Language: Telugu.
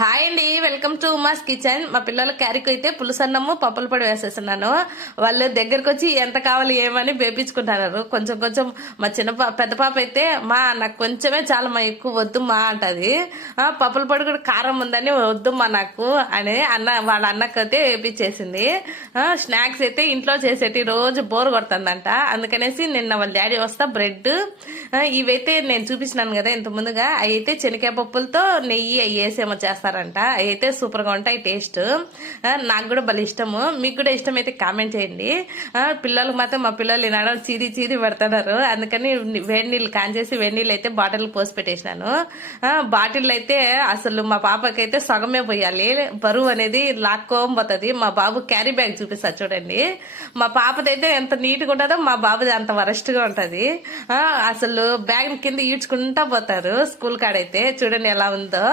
హాయ్ అండి, వెల్కమ్ టు ఉమాస్ కిచెన్. మా పిల్లల క్యారీకి అయితే పులుసన్నము పప్పుల పొడి వేసేస్తున్నాను. వాళ్ళు దగ్గరకు వచ్చి ఎంత కావాలి ఏమని వేపించుకుంటున్నారు. కొంచెం కొంచెం మా పెద్ద పాప అయితే మా నాకు కొంచెమే చాలా మా ఎక్కువ వద్దు మా అంటది. పప్పుల పొడి కూడా కారం ఉందని వద్దు మా నాకు అని వాళ్ళ అన్నకైతే వేపించేసింది. స్నాక్స్ అయితే ఇంట్లో చేసేటి రోజు బోర్ కొడుతుందంట. అందుకనేసి నిన్న వాళ్ళ డాడీ వస్తా బ్రెడ్ ఇవైతే నేను చూపించినాను కదా ఇంత ముందుగా, అవి అయితే శనగకాయ పప్పులతో నెయ్యి అవి వేసేమో చేస్తారంట. అవి అయితే సూపర్ గా ఉంటాయి టేస్ట్. నాకు కూడా భలే ఇష్టము. మీకు కూడా ఇష్టం అయితే కామెంట్ చేయండి. పిల్లలకు మాత్రం మా పిల్లలు వినడం చీది చీది పెడుతున్నారు. అందుకని వేడి నీళ్ళు కాంచేసి వేడి నీళ్ళు అయితే బాటిల్ పోసి పెట్టేసినాను. బాటిల్ అయితే అసలు మా పాపకైతే సగమే పోయాలి, బరువు అనేది లాక్కోపోతుంది. మా బాబు క్యారీ బ్యాగ్ చూపిస్తా చూడండి. మా పాపదైతే ఎంత నీట్గా ఉంటుందో మా బాబుది అంత వరస్ట్ గా ఉంటది. అసలు బ్యాగ్ కింద ఈడ్చుకుంటా పోతారు. స్కూల్ కాడైతే చూడండి ఎలా ఉందో.